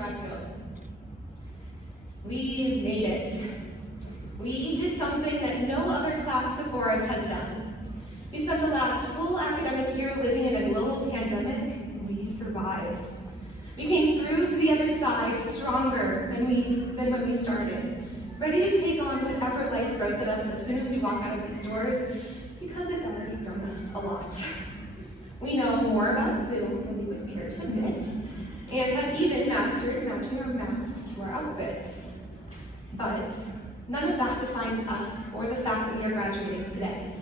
Bradfield. We made it. We did something that no other class before us has done. We spent the last full academic year living in a global pandemic, and we survived. We came through to the other side stronger than when we started, ready to take on whatever life throws at us as soon as we walk out of these doors, because it's already thrown us a lot. We know more about Zoom than we would care to admit, and have even mastered matching our masks to our outfits. But none of that defines us or the fact that we are graduating today.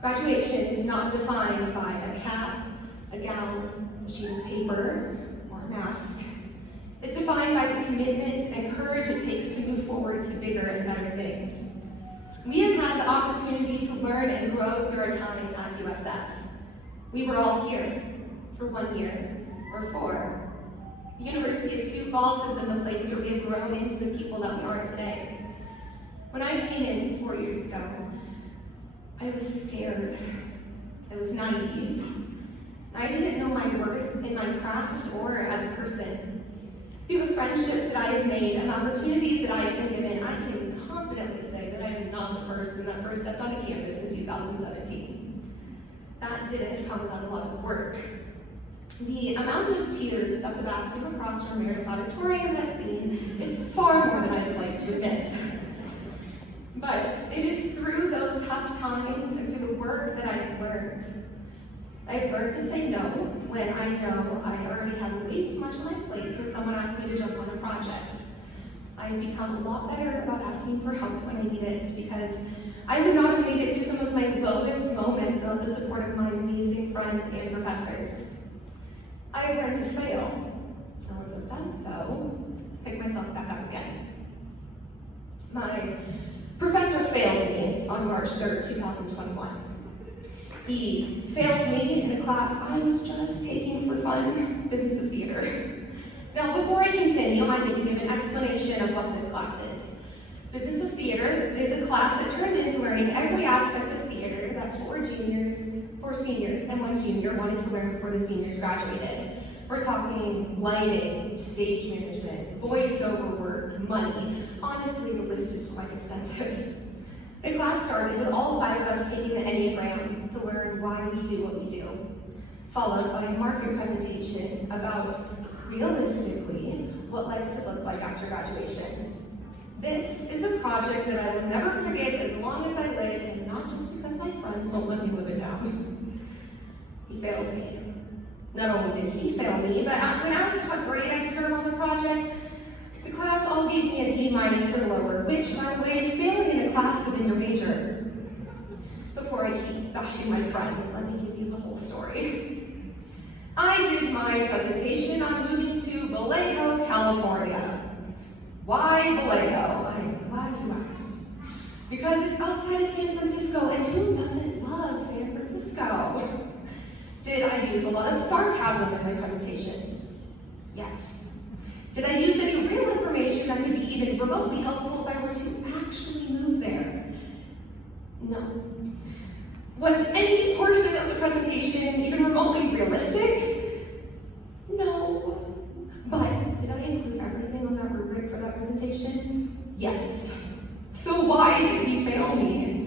Graduation is not defined by a cap, a gown, a sheet of paper, or a mask. It's defined by the commitment and courage it takes to move forward to bigger and better things. We have had the opportunity to learn and grow through our time at USF. We were all here for 1 year, or 4. The University of Sioux Falls has been the place where we have grown into the people that we are today. When I came in 4 years ago, I was scared. I was naive. I didn't know my worth in my craft or as a person. Through the friendships that I have made and opportunities that I have been given, I can confidently say that I am not the person that first stepped onto campus in 2017. That didn't come without a lot of work. The amount of tears up the bathroom across from Meredith Auditorium that's seen is far more than I would like to admit. But it is through those tough times and through the work that I've learned. I've learned to say no when I know I already have way too much on my plate so someone asks me to jump on a project. I've become a lot better about asking for help when I need it because I would not have made it through some of my lowest moments without the support of my amazing friends and professors. I've learned to fail, and once I've done so, pick myself back up again. My professor failed me on March 3rd, 2021. He failed me in a class I was just taking for fun, Business of Theater. Now, before I continue, I need to give an explanation of what this class is. Business of Theater is a class that turned into learning every aspect of theater that 4 seniors, and 1 junior wanted to learn before the seniors graduated. We're talking lighting, stage management, voiceover work, money. Honestly, the list is quite extensive. The class started with all 5 of us taking the Enneagram to learn why we do what we do, followed by a market presentation about, realistically, what life could look like after graduation. This is a project that I will never forget as long as I live, and not just because my friends won't let me live it down. He failed me. Not only did he fail me, but when asked what grade I deserve on the project, the class all gave me a D- or lower, which, by the way, is failing in a class within your major. Before I keep bashing my friends, let me give you the whole story. I did my presentation on moving to Vallejo, California. Why Vallejo? I'm glad you asked. Because it's outside of San Francisco, and who doesn't love San Francisco? Did I use a lot of sarcasm in my presentation? Yes. Did I use any real information that could be even remotely helpful if I were to actually move there? No. Was any portion of the presentation even remotely realistic? No. But did I include everything on that rubric for that presentation? Yes. So why did he fail me?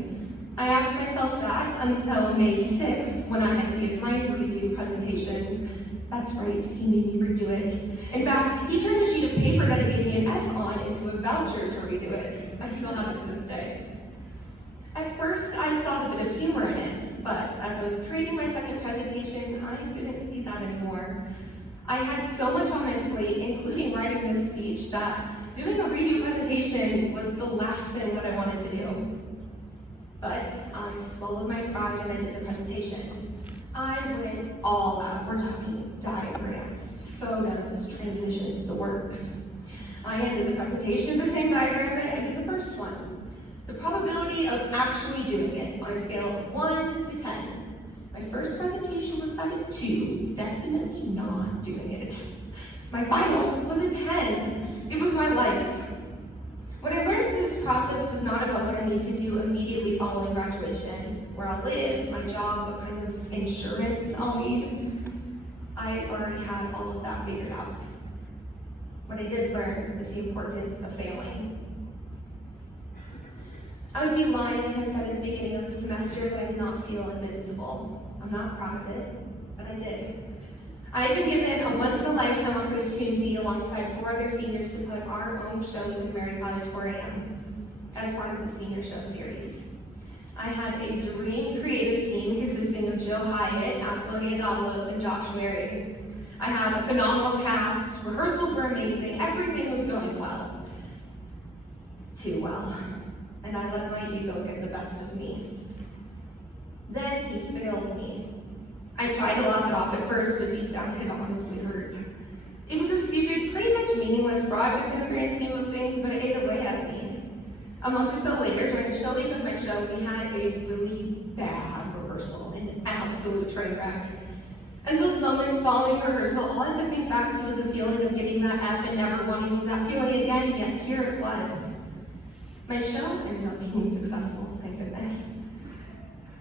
I asked myself that until May 6th when I had to give my redo presentation. That's right, he made me redo it. In fact, he turned a sheet of paper that he gave me an F on into a voucher to redo it. I still have it to this day. At first, I saw a bit of humor in it, but as I was creating my second presentation, I didn't see that anymore. I had so much on my plate, including writing this speech, that doing a redo presentation was the last thing that I wanted to do. But I swallowed my pride and I did the presentation. I went all out. We're talking diagrams, photos, transitions, the works. I ended the presentation the same diagram that I ended the first one. The probability of actually doing it on a scale of 1 to 10. My first presentation was at a 2, definitely not doing it. My final was a 10. It was my life. What I learned through this process was not about what I need to do immediately following graduation, where I'll live, my job, what kind of insurance I'll need. I already had all of that figured out. What I did learn was the importance of failing. I would be lying if I said at the beginning of the semester that I did not feel invincible. I'm not proud of it, but I did. I had been given a once-in-a-lifetime opportunity alongside 4 other seniors to put our own shows in Meredith Auditorium as part of the senior show series. I had a dream creative team consisting of Joe Hyatt, Apollonia Davalos, and Josh Mary. I had a phenomenal cast, rehearsals were amazing, everything was going well. Too well. And I let my ego get the best of me. Then he failed me. I tried to laugh it off at first, but deep down it honestly hurt. It was a stupid, pretty much meaningless project in the grand scheme of things, but it ate away at me. A month or so later, during the show week of my show, we had a really bad rehearsal, an absolute train wreck. And those moments following rehearsal, all I could think back to was the feeling of getting that F and never wanting that feeling again, yet here it was. My show ended up being successful, thank goodness.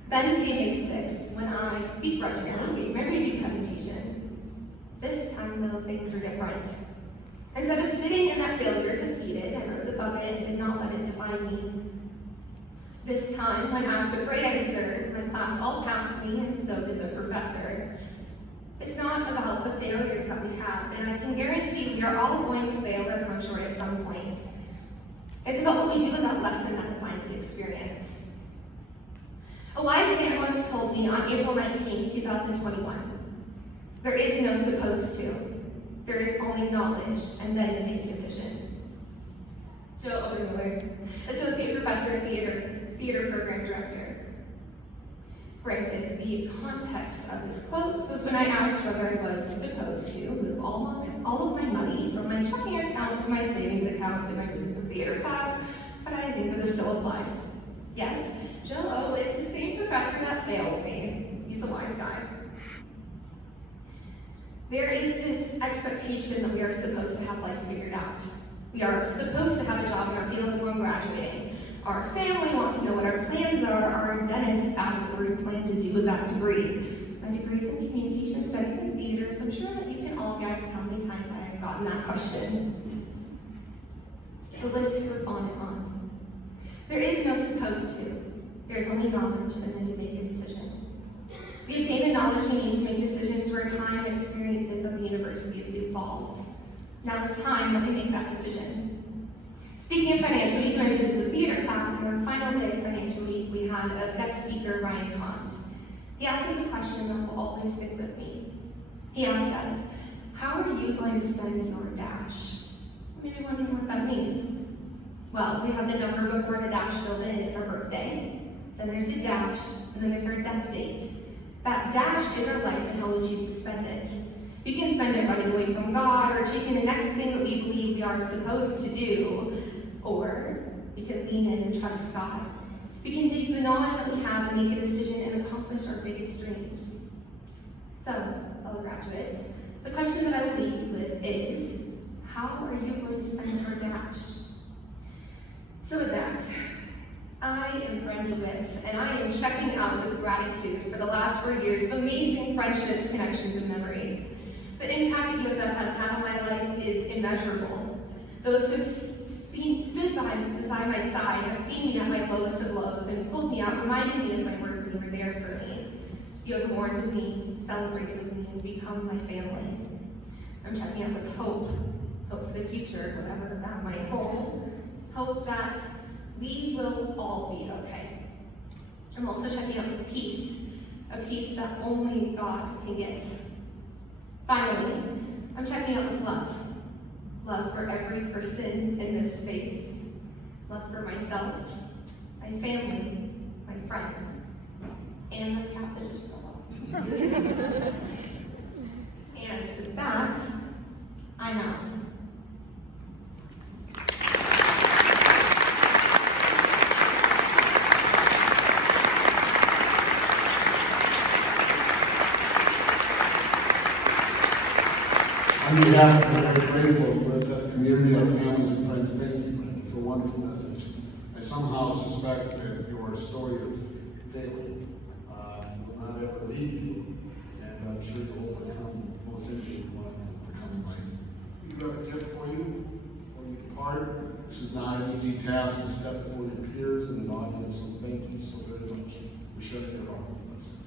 Then came May 6th, when I begrudgingly gave my redo presentation. This time, though, things were different. Instead of sitting in that failure defeated, I rose above it and did not let it define me. This time, when asked what grade I deserved, my class all passed me, and so did the professor. It's not about the failures that we have, and I can guarantee we are all going to fail or come short at some point. It's about what we do with that lesson that defines the experience. A wise man once told me on April 19, 2021, there is no supposed to. There is only knowledge, and then you make a decision. Joe Obermueller, Associate Professor and Theater Program Director. Granted, the context of this quote was when I asked whether I was supposed to move all of my money from my checking account to my savings account in my business and theater class, but I think that this still applies. Yes, Joe O is the same professor that failed me. He's a wise guy. There is this expectation that we are supposed to have life figured out. We are supposed to have a job in our field when graduating. Our family wants to know what our plans are. Our dentist asks what we plan to do with that degree. My degree's in communication studies and theater, so I'm sure that you can all guess how many times I have gotten that question. The list goes on and on. There is no supposed to. There's only knowledge, and then you make a decision. We have gained the knowledge we need to make decisions through our time and experiences at the University of Sioux Falls. Now it's time that we make that decision. Speaking of financial week, my business theater class, in our final day of financial week, we had a guest speaker, Ryan Kahns. He asked us a question that will always stick with me. He asked us, how are you going to spend your dash? Maybe wondering what that means. Well, we have the number before the dash filled in, it's our birthday. Then there's a dash, and then there's our death date. That dash is our life and how we choose to spend it. We can spend it running away from God or chasing the next thing that we believe we are supposed to do, or we can lean in and trust God. We can take the knowledge that we have and make a decision and accomplish our biggest dreams. So, fellow graduates, the question that I will leave you with is, how are you going to spend your dash? So with that, I am Brenda Wipf, and I am checking out with gratitude for the last 4 years of amazing friendships, connections, and memories. The impact that USF has had on my life is immeasurable. Those who stood beside my side have seen me at my lowest of lows and pulled me out, reminding me of my worth, and you were there for me. You have mourned with me, celebrated with me, and become my family. I'm checking out with hope for the future, whatever that might hold. Hope that we will all be okay. I'm also checking out with peace, a peace that only God can give. Finally, I'm checking out with love. Love for every person in this space. Love for myself, my family, my friends, and the cat that just fell off. And with that, I'm out. On behalf of the very grateful USF community, our families and friends, thank you for a wonderful message. I somehow suspect that your story of failing will not ever leave you, and I'm sure you'll overcome most anything you want to overcome in life. We do have a gift for you. This is not an easy task to step before your peers and an audience, so thank you so very much for sharing your heart with us.